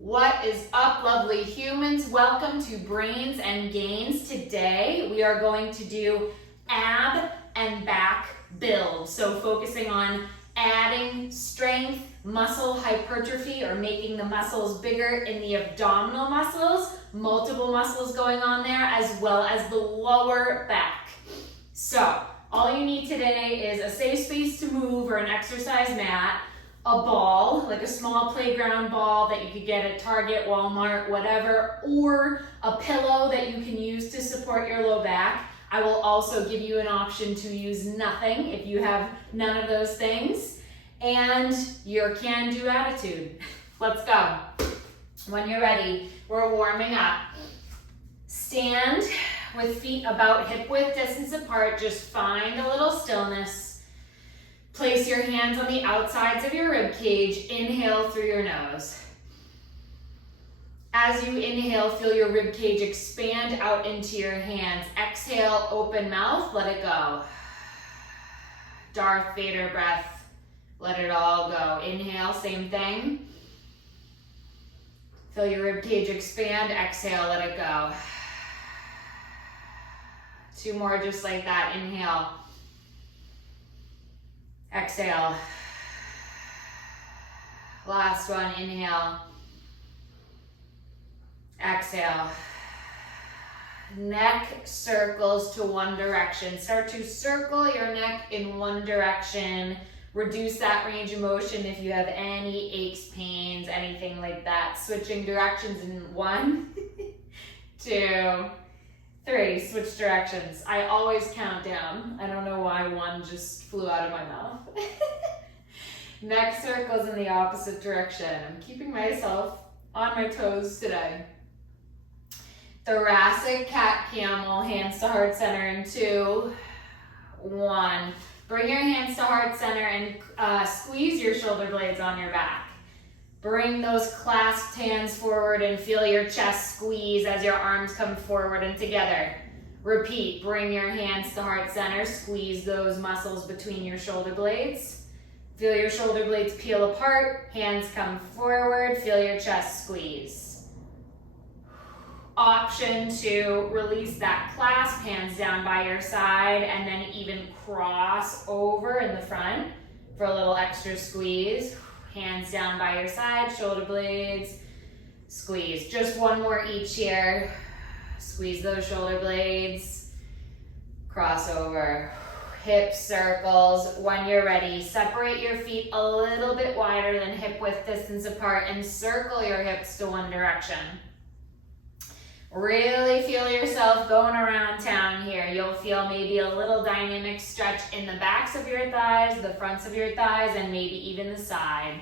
What is up, lovely humans? Welcome to Brains and Gains. Today we are going to do ab and back build. So focusing on adding strength, muscle hypertrophy, or making the muscles bigger in the abdominal muscles, multiple muscles going on there, as well as the lower back. So all you need today is a safe space to move or an exercise mat, a ball, like a small playground ball that you could get at Target, Walmart, whatever, or a pillow that you can use to support your low back. I will also give you an option to use nothing if you have none of those things, and your can-do attitude. Let's go. When you're ready, we're warming up. Stand with feet about hip width distance apart. Just find a little stillness. Place your hands on the outsides of your rib cage. Inhale through your nose. As you inhale, feel your rib cage expand out into your hands. Exhale, open mouth, let it go. Darth Vader breath, let it all go. Inhale, same thing. Feel your rib cage expand. Exhale, let it go. Two more just like that. Inhale. Exhale. Last one, inhale. Exhale. Neck circles to one direction. Start to circle your neck in one direction. Reduce that range of motion if you have any aches, pains, anything like that. Switching directions in 1, 2, 3, switch directions. I always count down. I don't know why one just flew out of my mouth. Neck circles in the opposite direction. I'm keeping myself on my toes today. Thoracic cat camel, hands to heart center in 2, 1. Bring your hands to heart center and squeeze your shoulder blades on your back. Bring those clasped hands forward and feel your chest squeeze as your arms come forward and together. Repeat, bring your hands to heart center, squeeze those muscles between your shoulder blades. Feel your shoulder blades peel apart, hands come forward, feel your chest squeeze. Option to release that clasp, hands down by your side, and then even cross over in the front for a little extra squeeze. Hands down by your side, shoulder blades, squeeze. Just one more each here. Squeeze those shoulder blades, cross over. Hip circles. When you're ready, separate your feet a little bit wider than hip width distance apart and circle your hips to one direction. Really feel yourself going around town here. You'll feel maybe a little dynamic stretch in the backs of your thighs, the fronts of your thighs, and maybe even the side.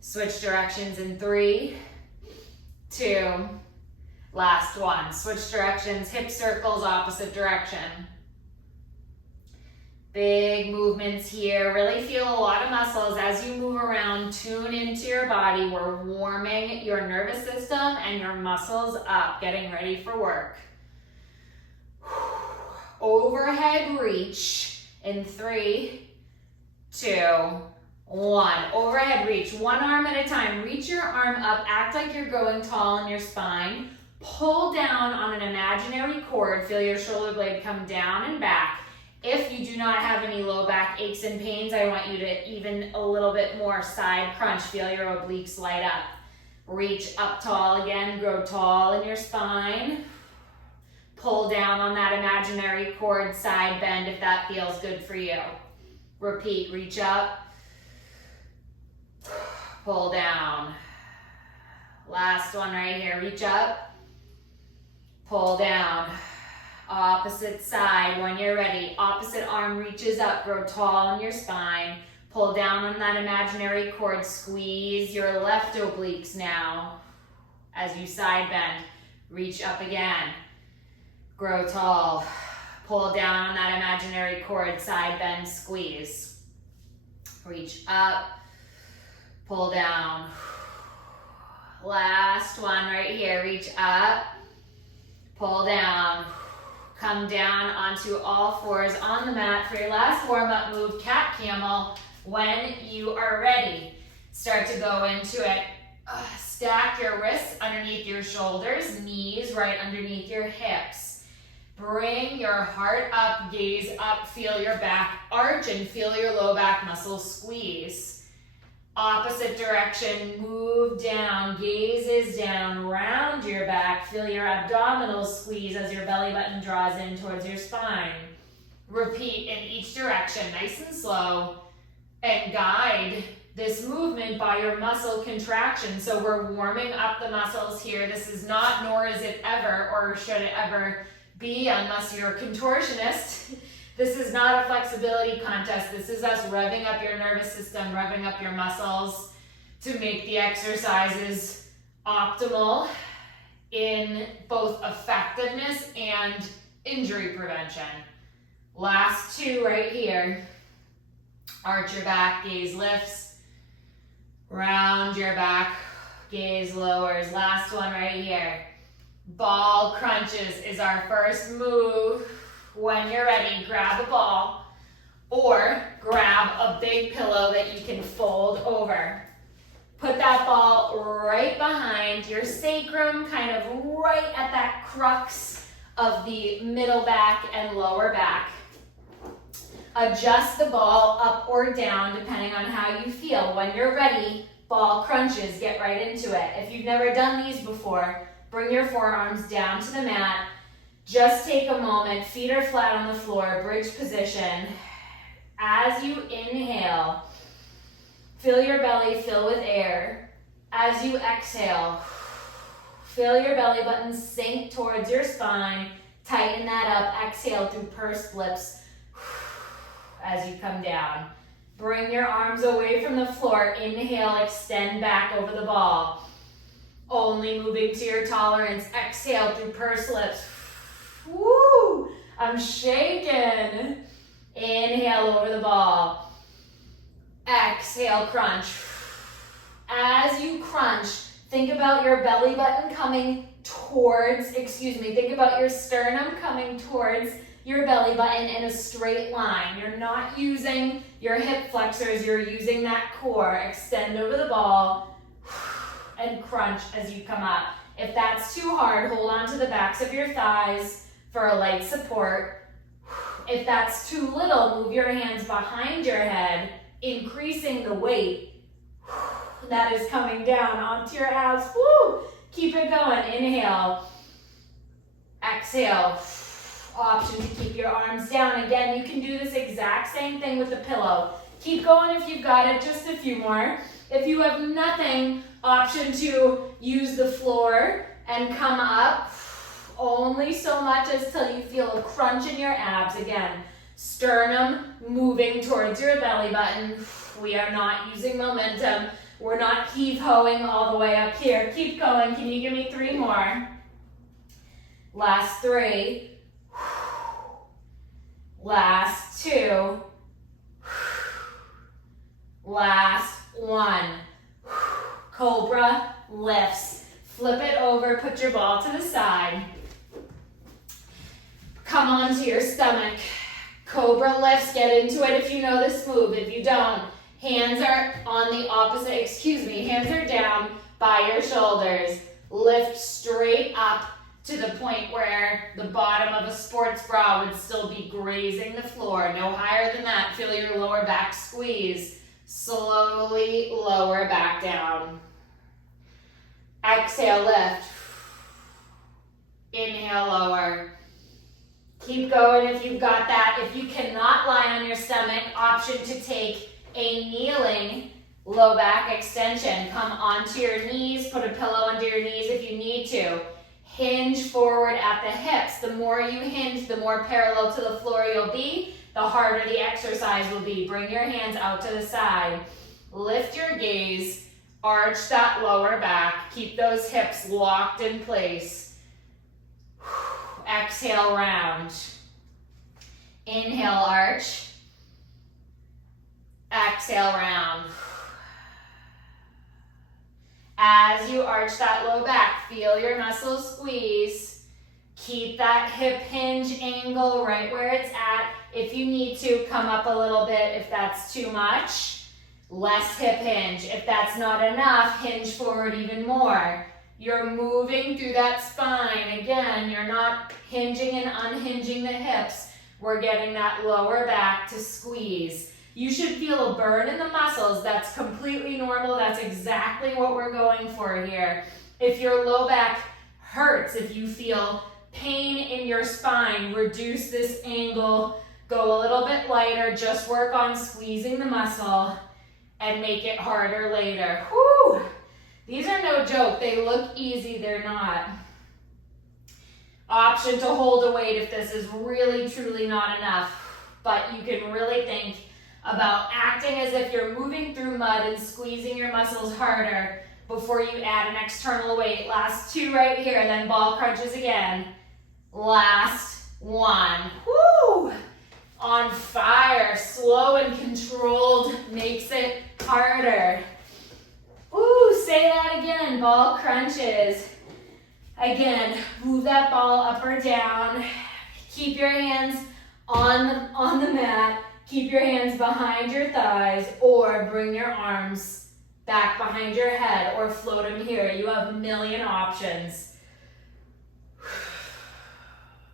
Switch directions in 3, 2, last one. Switch directions, hip circles, opposite direction. Big movements here. Really feel a lot of muscles as you move around. Tune into your body. We're warming your nervous system and your muscles up, getting ready for work. Overhead reach in 3, 2, 1. Overhead reach, one arm at a time. Reach your arm up, act like you're growing tall in your spine. Pull down on an imaginary cord. Feel your shoulder blade come down and back. If you do not have any low back aches and pains, I want you to even a little bit more side crunch. Feel your obliques light up. Reach up tall again, grow tall in your spine. Pull down on that imaginary cord, side bend if that feels good for you. Repeat, reach up, pull down. Last one right here, reach up, pull down. Opposite side, when you're ready. Opposite arm reaches up, grow tall in your spine. Pull down on that imaginary cord, squeeze your left obliques now. As you side bend, reach up again. Grow tall. Pull down on that imaginary cord, side bend, squeeze. Reach up, pull down. Last one right here, reach up, pull down. Come down onto all fours on the mat for your last warm-up move, cat camel. When you are ready, start to go into it. Stack your wrists underneath your shoulders, knees right underneath your hips. Bring your heart up, gaze up, feel your back arch and feel your low back muscles squeeze. Opposite direction, move down, gaze is down, round your back, feel your abdominals squeeze as your belly button draws in towards your spine. Repeat in each direction, nice and slow, and guide this movement by your muscle contraction. So we're warming up the muscles here. This is not, nor is it ever, or should it ever be, unless you're a contortionist. This is not a flexibility contest. This is us revving up your nervous system, revving up your muscles to make the exercises optimal in both effectiveness and injury prevention. Last two right here. Arch your back, gaze lifts. Round your back, gaze lowers. Last one right here. Ball crunches is our first move. When you're ready, grab a ball or grab a big pillow that you can fold over. Put that ball right behind your sacrum, kind of right at that crux of the middle back and lower back. Adjust the ball up or down depending on how you feel. When you're ready, ball crunches, get right into it. If you've never done these before, bring your forearms down to the mat. Just take a moment, feet are flat on the floor, bridge position. As you inhale, feel your belly fill with air. As you exhale, feel your belly button sink towards your spine. Tighten that up, exhale through pursed lips as you come down. Bring your arms away from the floor. Inhale, extend back over the ball. Only moving to your tolerance. Exhale through pursed lips. Woo! I'm shaking. Inhale over the ball. Exhale, crunch. As you crunch, think about your belly button coming towards, think about your sternum coming towards your belly button in a straight line. You're not using your hip flexors, you're using that core. Extend over the ball and crunch as you come up. If that's too hard, hold on to the backs of your thighs for a light support. If that's too little, move your hands behind your head, increasing the weight that is coming down onto your abs. Woo! Keep it going. Inhale. Exhale. Option to keep your arms down. Again, you can do this exact same thing with the pillow. Keep going if you've got it, just a few more. If you have nothing, option to use the floor and come up only so much as till you feel a crunch in your abs. Again, sternum moving towards your belly button. We are not using momentum. We're not heave-hoing all the way up here. Keep going. Can you give me 3 more? Last 3. Last 2. Last 1. Cobra lifts. Flip it over, put your ball to the side. Come onto your stomach. Cobra lifts, get into it if you know this move. If you don't, hands are on the opposite, hands are down by your shoulders. Lift straight up to the point where the bottom of a sports bra would still be grazing the floor. No higher than that. Feel your lower back squeeze. Slowly lower back down. Exhale, lift. Inhale, lower. Keep going if you've got that. If you cannot lie on your stomach, option to take a kneeling low back extension. Come onto your knees, put a pillow under your knees if you need to. Hinge forward at the hips. The more you hinge, the more parallel to the floor you'll be, the harder the exercise will be. Bring your hands out to the side. Lift your gaze, arch that lower back. Keep those hips locked in place. Exhale, round. Inhale, arch. Exhale, round. As you arch that low back, feel your muscles squeeze. Keep that hip hinge angle right where it's at. If you need to, come up a little bit if that's too much. Less hip hinge. If that's not enough, hinge forward even more. You're moving through that spine. Again, you're not hinging and unhinging the hips. We're getting that lower back to squeeze. You should feel a burn in the muscles. That's completely normal. That's exactly what we're going for here. If your low back hurts, if you feel pain in your spine, reduce this angle. Go a little bit lighter. Just work on squeezing the muscle and make it harder later. Whew. These are no joke. They look easy. They're not. Option to hold a weight if this is really, truly not enough. But you can really think about acting as if you're moving through mud and squeezing your muscles harder before you add an external weight. Last 2 right here, then ball crunches again. Last 1. Woo! On fire. Slow and controlled makes it harder. Ooh, say that again. Ball crunches. Again, move that ball up or down. Keep your hands on the mat. Keep your hands behind your thighs, or bring your arms back behind your head, or float them here. You have a million options.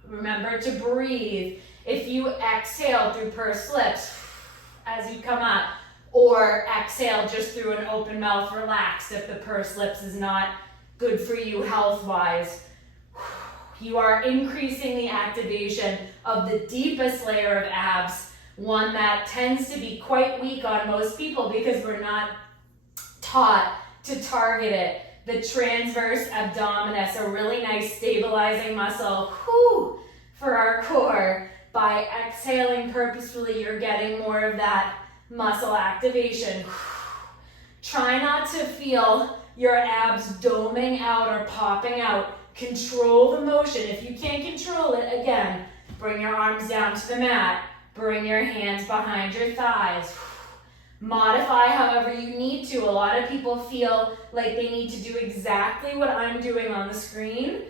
Remember to breathe. If you exhale through pursed lips as you come up, or exhale just through an open mouth, relaxed if the pursed lips is not good for you health-wise. You are increasing the activation of the deepest layer of abs, one that tends to be quite weak on most people because we're not taught to target it. The transverse abdominis, a really nice stabilizing muscle for our core. By exhaling purposefully, you're getting more of that muscle activation. Try not to feel your abs doming out or popping out. Control the motion. If you can't control it, again, bring your arms down to the mat. Bring your hands behind your thighs. Modify however you need to. A lot of people feel like they need to do exactly what I'm doing on the screen.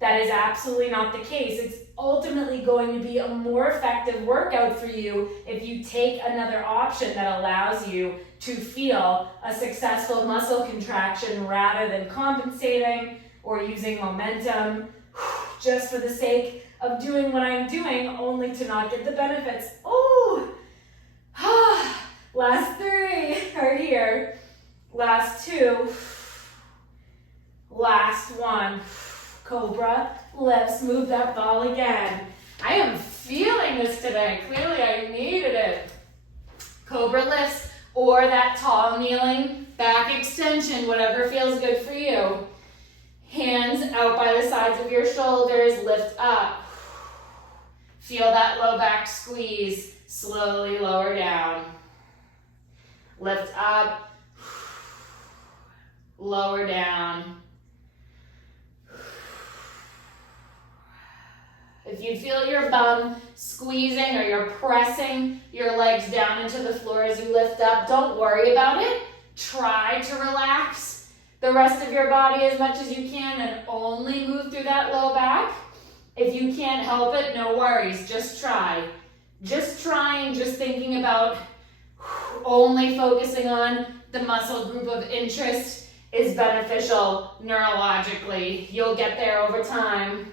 That is absolutely not the case. It's ultimately going to be a more effective workout for you if you take another option that allows you to feel a successful muscle contraction rather than compensating or using momentum just for the sake of doing what I'm doing, only to not get the benefits. Oh, last 3 are here. Last 2. Last 1. Cobra lifts, move that ball again. I am feeling this today. Clearly I needed it. Cobra lifts, or that tall kneeling back extension, whatever feels good for you. Hands out by the sides of your shoulders, lift up. Feel that low back squeeze, slowly lower down. Lift up, lower down. If you feel your bum squeezing or you're pressing your legs down into the floor as you lift up, don't worry about it. Try to relax the rest of your body as much as you can and only move through that low back. If you can't help it, no worries. Just try. Just trying, just thinking about only focusing on the muscle group of interest is beneficial neurologically. You'll get there over time.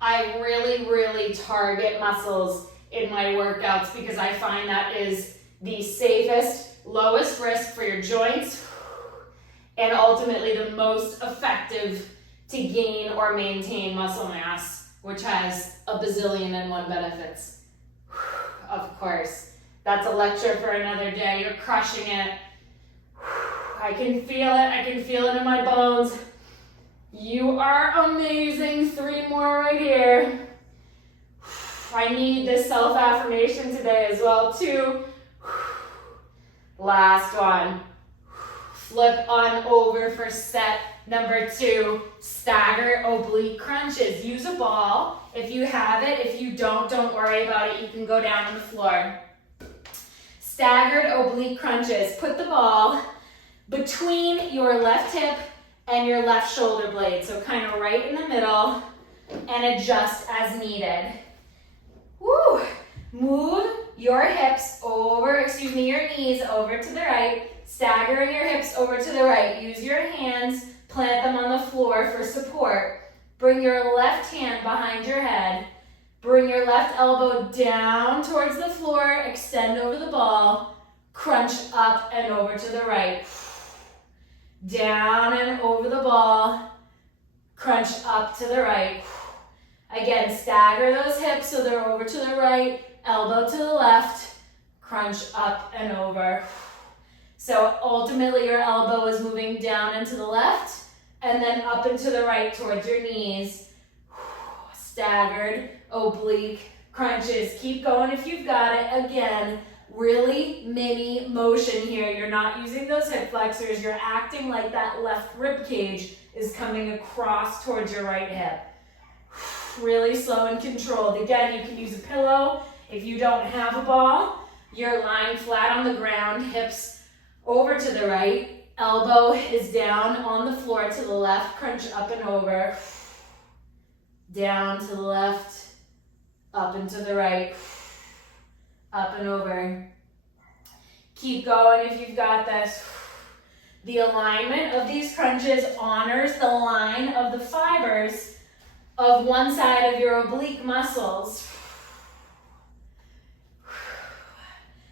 I really target muscles in my workouts because I find that is the safest, lowest risk for your joints and ultimately the most effective to gain or maintain muscle mass, which has a bazillion and one benefits. Of course, that's a lecture for another day. You're crushing it. I can feel it. I can feel it in my bones. You are amazing. 3 more right here. I need this self-affirmation today as well too. Last one. Flip on over for set number 2. Stagger oblique crunches. Use a ball if you have it. If you don't worry about it. You can go down on the floor. Staggered oblique crunches. Put the ball between your left hip and your left shoulder blade. So kind of right in the middle and adjust as needed. Woo! Move your hips over, your knees over to the right, staggering your hips over to the right. Use your hands, plant them on the floor for support. Bring your left hand behind your head. Bring your left elbow down towards the floor, extend over the ball, crunch up and over to the right. Down and over the ball, crunch up to the right. Again, stagger those hips so they're over to the right, elbow to the left, crunch up and over. So ultimately your elbow is moving down and to the left and then up and to the right towards your knees. Staggered, oblique crunches. Keep going if you've got it. Again, really mini motion here. You're not using those hip flexors. You're acting like that left rib cage is coming across towards your right hip. Really slow and controlled. Again, you can use a pillow. If you don't have a ball, you're lying flat on the ground, hips over to the right, elbow is down on the floor to the left, crunch up and over, down to the left, up and to the right, up and over. Keep going if you've got this. The alignment of these crunches honors the line of the fibers of one side of your oblique muscles.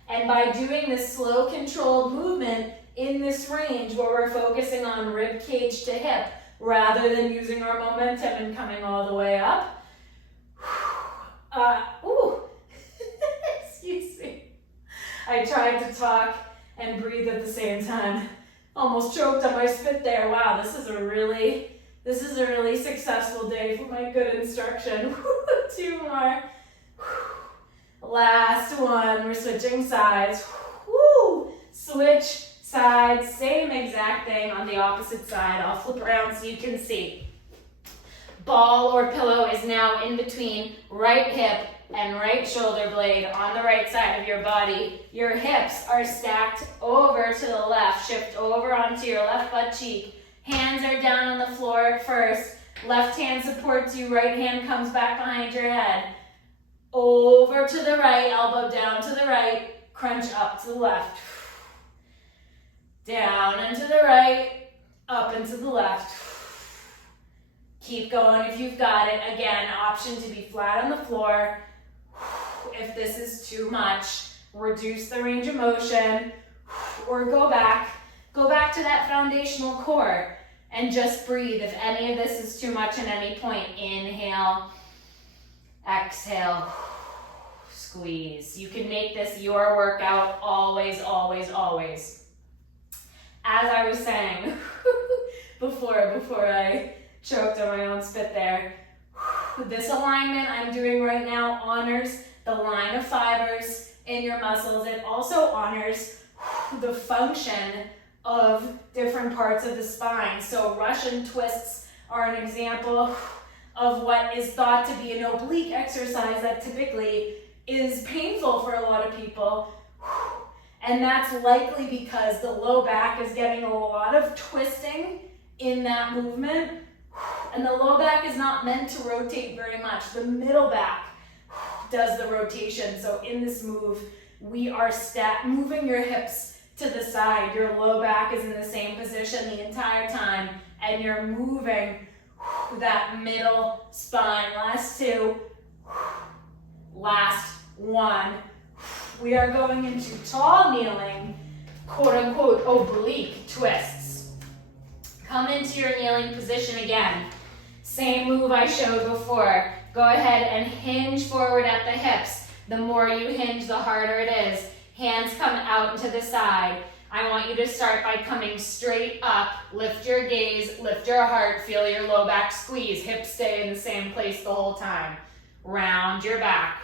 And by doing this slow, controlled movement in this range where we're focusing on rib cage to hip rather than using our momentum and coming all the way up. Excuse me. I tried to talk and breathe at the same time. Almost choked on my spit there. Wow, this is a really successful day for my good instruction. 2 more. Last one, we're switching sides. Switch sides, same exact thing on the opposite side. I'll flip around so you can see. Ball or pillow is now in between right hip and right shoulder blade on the right side of your body. Your hips are stacked over to the left. Shift over onto your left butt cheek. Hands are down on the floor at first. Left hand supports you, right hand comes back behind your head. Over to the right, elbow down to the right, crunch up to the left. Down and to the right, up and to the left. Keep going if you've got it. Again, option to be flat on the floor. If this is too much, reduce the range of motion or go back to that foundational core and just breathe. If any of this is too much at any point, inhale, exhale, squeeze. You can make this your workout always, always, always. As I was saying before I choked on my own spit there, this alignment I'm doing right now honors the line of fibers in your muscles. It also honors the function of different parts of the spine. So Russian twists are an example of what is thought to be an oblique exercise that typically is painful for a lot of people. And that's likely because the low back is getting a lot of twisting in that movement. And the low back is not meant to rotate very much. The middle back does the rotation. So in this move, we are moving your hips to the side. Your low back is in the same position the entire time. And you're moving that middle spine. Last 2. Last 1. We are going into tall kneeling, quote unquote, oblique twists. Come into your kneeling position again. Same move I showed before. Go ahead and hinge forward at the hips. The more you hinge, the harder it is. Hands come out and to the side. I want you to start by coming straight up. Lift your gaze, lift your heart, feel your low back squeeze. Hips stay in the same place the whole time. Round your back.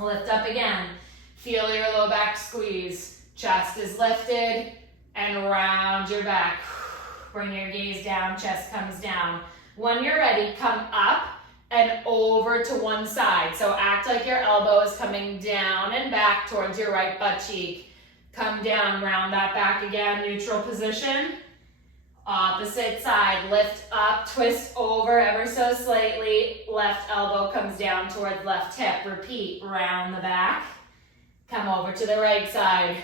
Lift up again. Feel your low back squeeze. Chest is lifted and round your back. Bring your gaze down, chest comes down. When you're ready, come up and over to one side. So act like your elbow is coming down and back towards your right butt cheek. Come down, round that back again, neutral position. Opposite side, lift up, twist over ever so slightly. Left elbow comes down towards left hip. Repeat, round the back. Come over to the right side.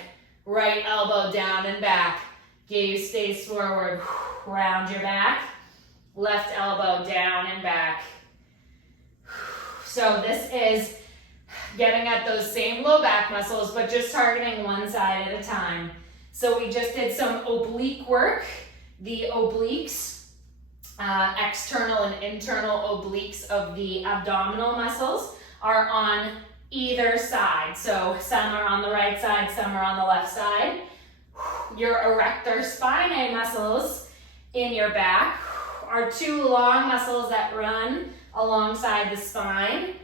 Right elbow down and back. Gaze stays forward. Round your back. Left elbow down and back. So this is getting at those same low back muscles, but just targeting one side at a time. So we just did some oblique work. The obliques, external and internal obliques of the abdominal muscles are on either side. So some are on the right side, some are on the left side. Your erector spinae muscles in your back are two long muscles that run alongside the spine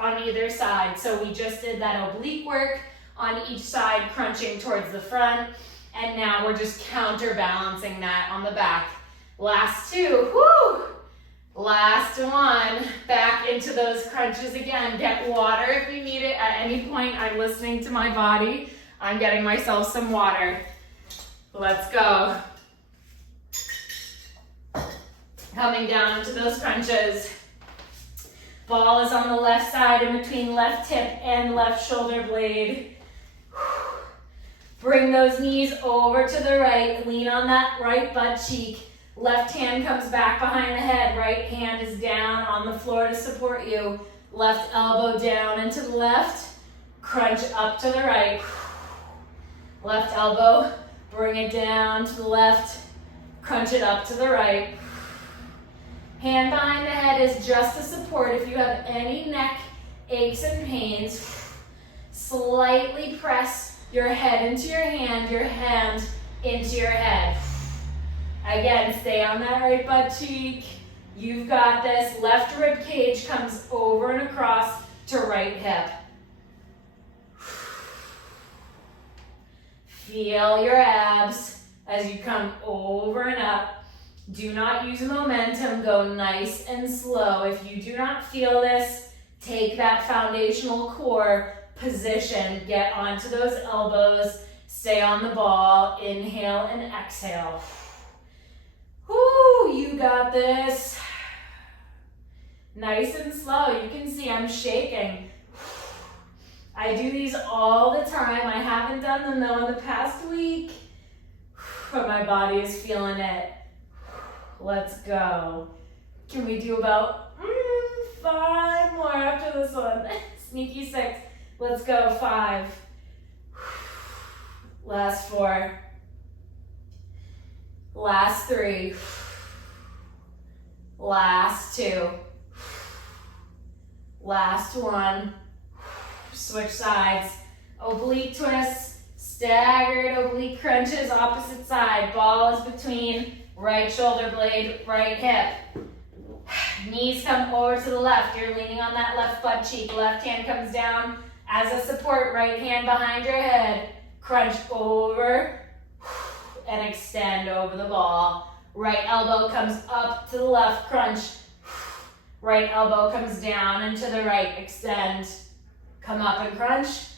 on either side. So we just did that oblique work on each side, crunching towards the front. And now we're just counterbalancing that on the back. Last two, whoo! Last one, back into those crunches again. Get water if you need it. At any point, I'm listening to my body. I'm getting myself some water. Let's go. Coming down into those crunches. Ball is on the left side in between left hip and left shoulder blade. Bring those knees over to the right. Lean on that right butt cheek. Left hand comes back behind the head. Right hand is down on the floor to support you. Left elbow down and to the left. Crunch up to the right. Left elbow, bring it down to the left. Crunch it up to the right. Hand behind the head is just a support. If you have any neck aches and pains, slightly press your head into your hand into your head. Again, stay on that right butt cheek. You've got this. Left rib cage comes over and across to right hip. Feel your abs as you come over and up. Do not use momentum. Go nice and slow. If you do not feel this, take that foundational core position. Get onto those elbows. Stay on the ball. Inhale and exhale. Whoo, you got this. Nice and slow. You can see I'm shaking. I do these all the time. I haven't done them though in the past week, but my body is feeling it. Let's go. Can we do about 5 more after this one? Sneaky 6. Let's go. 5. Last 4. Last 3. Last 2. Last 1. Switch sides. Oblique twists, staggered oblique crunches, opposite side. Ball is between right shoulder blade, right hip. Knees come over to the left. You're leaning on that left butt cheek. Left hand comes down as a support. Right hand behind your head. Crunch over and extend over the ball. Right elbow comes up to the left. Crunch. Right elbow comes down and to the right. Extend. Come up and crunch.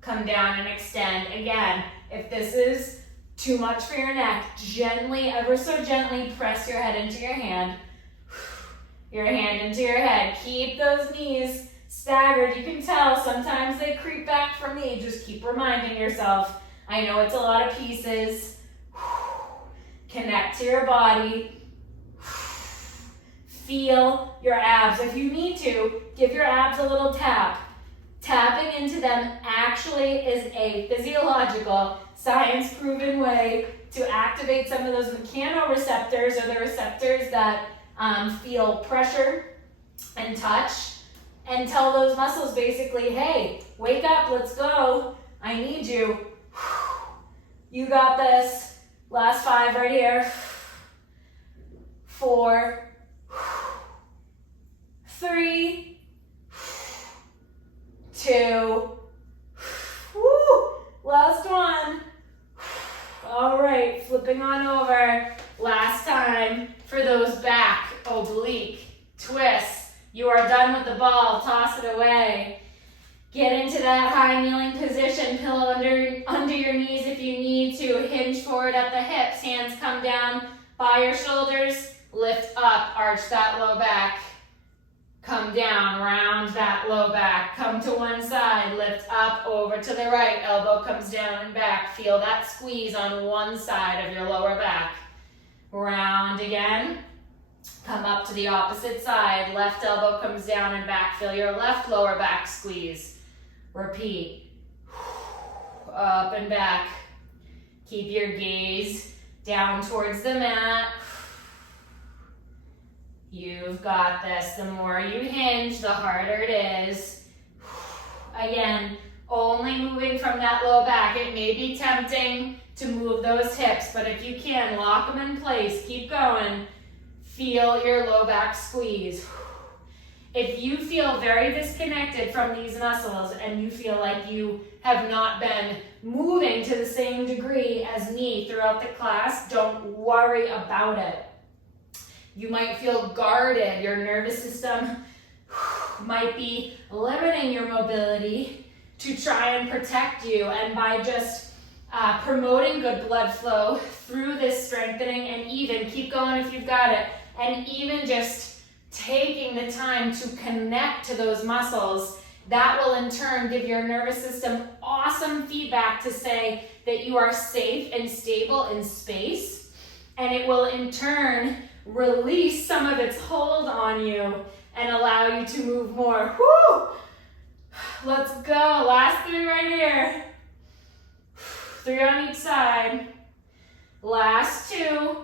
Come down and extend. Again, if this is too much for your neck, gently, ever so gently, press your head into your hand. Your hand into your head. Keep those knees staggered. You can tell sometimes they creep back from me. Just keep reminding yourself. I know it's a lot of pieces. Connect to your body. Feel your abs. If you need to, give your abs a little tap. Tapping into them actually is a physiological, science-proven way to activate some of those mechanoreceptors, or the receptors that feel pressure and touch, and tell those muscles basically, hey, wake up, let's go. I need you. You got this. Last 5 right here. 4. 3, 2, woo, last one. All right, flipping on over. Last time for those back oblique twists. You are done with the ball, toss it away. Get into that high kneeling position, pillow under your knees if you need to. Hinge forward at the hips, hands come down by your shoulders, lift up, arch that low back. Come down, round that low back. Come to one side, lift up, over to the right. Elbow comes down and back. Feel that squeeze on one side of your lower back. Round again. Come up to the opposite side. Left elbow comes down and back. Feel your left lower back squeeze. Repeat. Up and back. Keep your gaze down towards the mat. You've got this. The more you hinge, the harder it is. Again, only moving from that low back. It may be tempting to move those hips, but if you can, lock them in place. Keep going. Feel your low back squeeze. If you feel very disconnected from these muscles and you feel like you have not been moving to the same degree as me throughout the class, don't worry about it. You might feel guarded. Your nervous system might be limiting your mobility to try and protect you. And by just promoting good blood flow through this strengthening, and even keep going if you've got it, and even just taking the time to connect to those muscles, that will in turn give your nervous system awesome feedback to say that you are safe and stable in space. And it will in turn release some of its hold on you and allow you to move more. Woo! Let's go. Last 3 right here. 3 on each side. Last 2.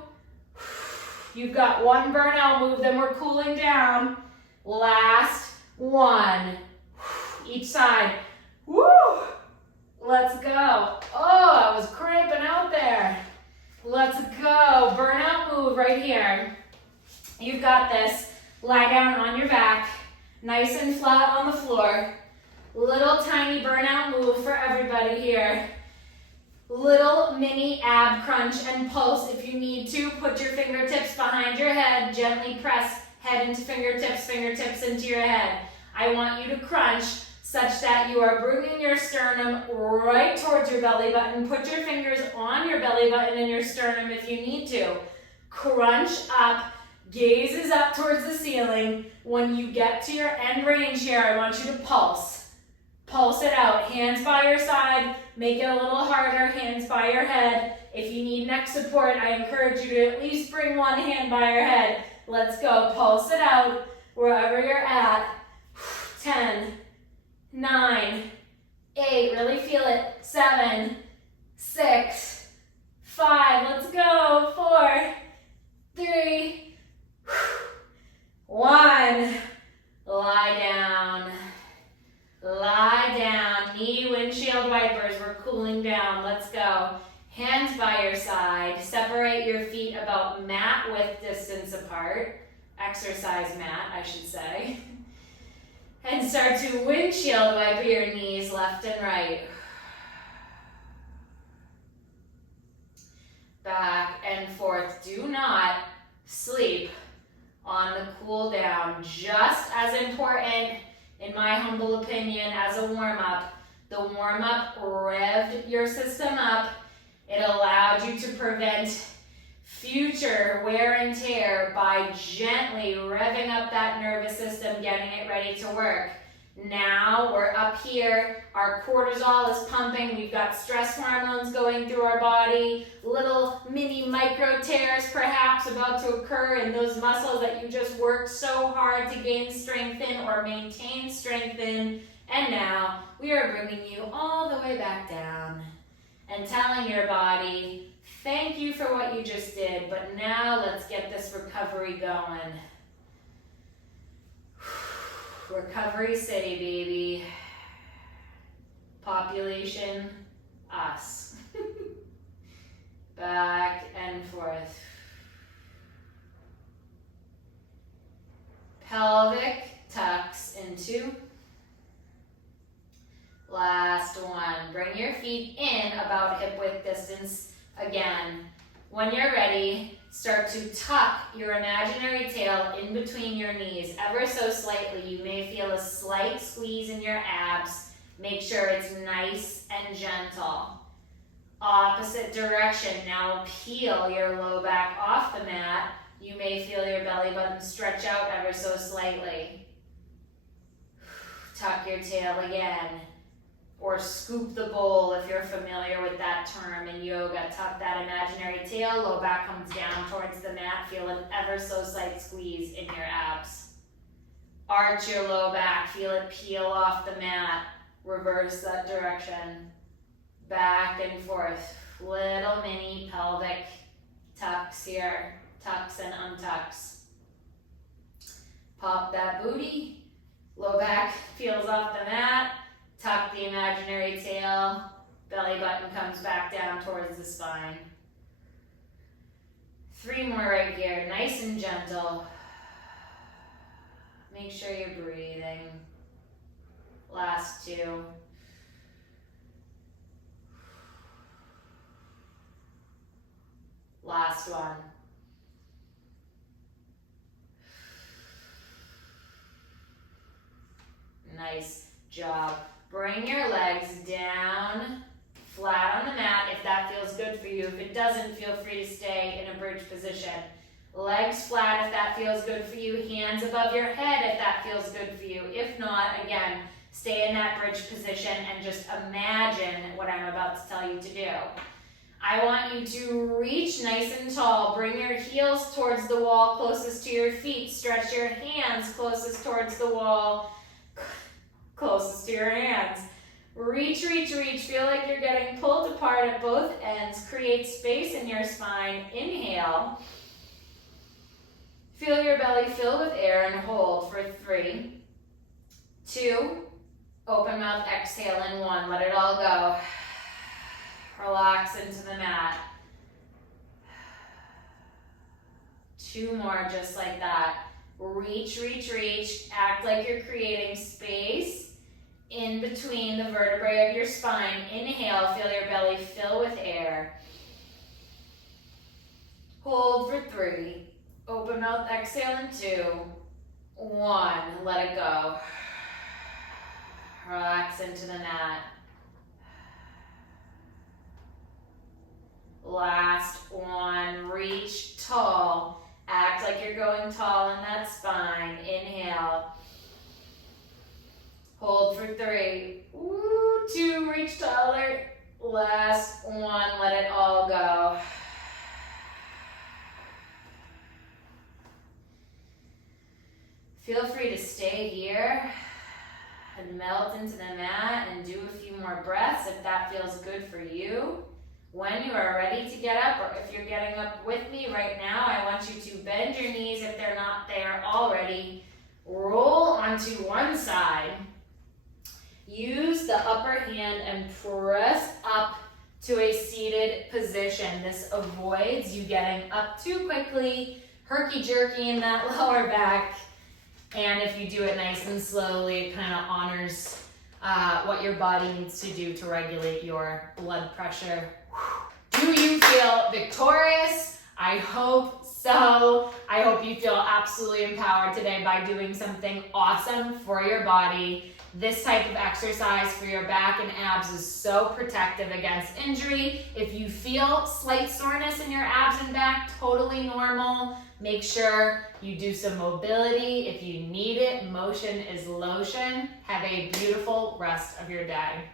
You've got 1 burnout move, then we're cooling down. Last 1. Each side. Woo! Let's go. Oh, I was cramping out there. Let's go. Burnout move right here. You've got this. Lie down on your back. Nice and flat on the floor. Little tiny burnout move for everybody here. Little mini ab crunch and pulse if you need to. Put your fingertips behind your head. Gently press head into fingertips, fingertips into your head. I want you to crunch such that you are bringing your sternum right towards your belly button. Put your fingers on your belly button and your sternum if you need to. Crunch up, gaze is up towards the ceiling. When you get to your end range here, I want you to pulse. Pulse it out, hands by your side, make it a little harder, hands by your head. If you need neck support, I encourage you to at least bring one hand by your head. Let's go, pulse it out wherever you're at. 10, 9, 8, really feel it. 7, 6, 5, let's go. 4, 3, 1. Lie down. Lie down. Knee windshield wipers. We're cooling down. Let's go. Hands by your side. Separate your feet about mat width distance apart. Exercise mat, I should say. And start to windshield wipe your knees left and right. Back and forth. Do not sleep on the cool down. Just as important, in my humble opinion, as a warm-up. The warm-up revved your system up. It allowed you to prevent future wear and tear by gently revving up that nervous system, getting it ready to work. Now we're up here, our cortisol is pumping, we've got stress hormones going through our body, little mini micro tears perhaps about to occur in those muscles that you just worked so hard to gain strength in or maintain strength in. And now we are bringing you all the way back down and telling your body, thank you for what you just did, but now let's get this recovery going. Recovery City, baby. Population, us. Back and forth. Pelvic tucks into. Last one. Bring your feet in about hip width distance again. When you're ready, start to tuck your imaginary tail in between your knees ever so slightly. You may feel a slight squeeze in your abs. Make sure it's nice and gentle. Opposite direction. Now peel your low back off the mat. You may feel your belly button stretch out ever so slightly. Tuck your tail again. Or scoop the bowl if you're familiar with that term in yoga. Tuck that imaginary tail, low back comes down towards the mat. Feel an ever so slight squeeze in your abs. Arch your low back, feel it peel off the mat. Reverse that direction. Back and forth. Little mini pelvic tucks here. Tucks and untucks. Pop that booty. Low back peels off the mat. Tuck the imaginary tail. Belly button comes back down towards the spine. 3 more right here. Nice and gentle. Make sure you're breathing. Last 2. Last one. Nice job. Bring your legs down, flat on the mat if that feels good for you. If it doesn't, feel free to stay in a bridge position. Legs flat if that feels good for you. Hands above your head if that feels good for you. If not, again, stay in that bridge position and just imagine what I'm about to tell you to do. I want you to reach nice and tall. Bring your heels towards the wall closest to your feet. Stretch your hands closest towards the wall, closest to your hands. Reach, reach, reach. Feel like you're getting pulled apart at both ends. Create space in your spine. Inhale. Feel your belly fill with air and hold for 3, 2, open mouth, exhale in 1. Let it all go. Relax into the mat. 2 more just like that. Reach, reach, reach. Act like you're creating space in between the vertebrae of your spine. Inhale, feel your belly fill with air. Hold for 3. Open mouth, exhale in 2. 1, let it go. Relax into the mat. Last one, reach tall. Act like you're going tall in that spine. Inhale. Hold for 3. 2, reach taller. Last one, let it all go. Feel free to stay here and melt into the mat and do a few more breaths if that feels good for you. When you are ready to get up, or if you're getting up with me right now, I want you to bend your knees if they're not there already. Roll onto one side. Use the upper hand and press up to a seated position. This avoids you getting up too quickly, herky-jerky in that lower back. And if you do it nice and slowly, it kind of honors what your body needs to do to regulate your blood pressure. Do you feel victorious? I hope so. I hope you feel absolutely empowered today by doing something awesome for your body. This type of exercise for your back and abs is so protective against injury. If you feel slight soreness in your abs and back, totally normal. Make sure you do some mobility. If you need it, motion is lotion. Have a beautiful rest of your day.